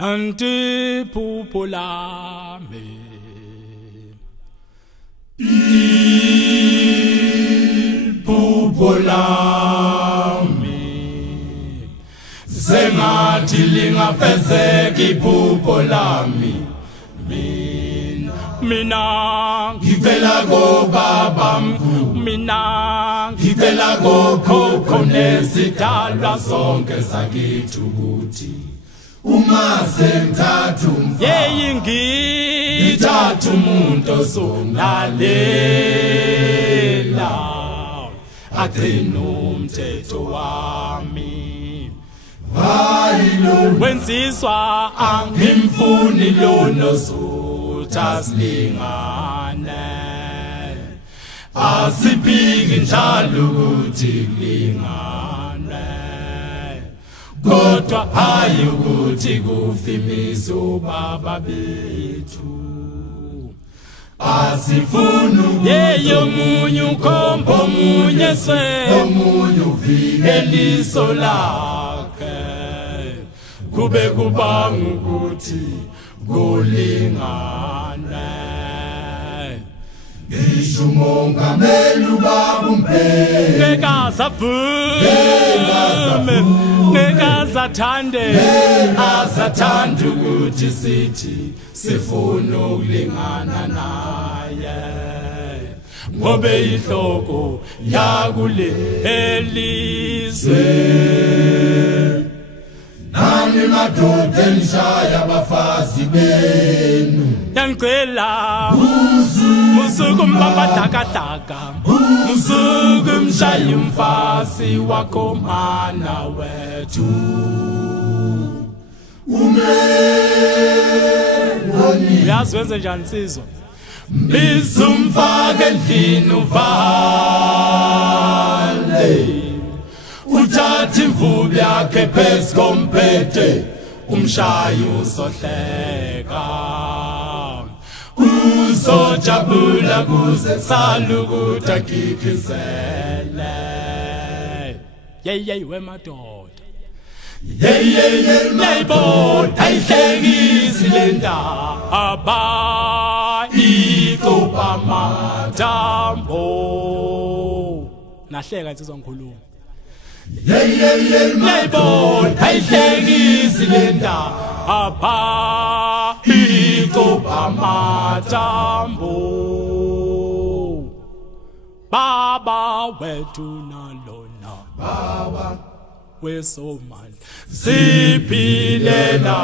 Nanti phupho lami iphupho lami sengathi lingafezeka iphupho lami mina ngivela kobaba mkhulu mina ngivela kokhokho nezidalwa zonke zakithi ukuthi uma sengithatha umfana ngithatha umuntu ozongalela agcina umthetho wami wenziswa angimfuni lona ozotha silingane asibhiki njalo ukuthi kulingane kodwa hayi ukuthi kufimize ubaba bethu asifunu yeyo munye ukhombo munye swe omunye uvikeliso lakhe kube kubanga ukuthi kulingane ngisho umongameli ubaba uMbeki ngekazavume ngekazathande azathanda ukuthi sithi sifuna ukulingana naye ngobe ihloko yakule elizwe nani madoda enishaya abafazi benu yangicela musuku mbambadakadaka musuku mshaye umfazi wakho mana wethu uyazi wenze njani Nsizwa bizumfake endlini uvale uthatha imvubu yakhe phezu komphethe umshayi usohleka uzojabula kuze salukuthi agigizele yey wemadoda yey boda ayihlekisi le ndaba ikopa matambo nahleka Nsizwa ngikhuluma yey boda ayihlekisi le ndaba ikopa matambo baba wethu nalona baba wesomali siphilela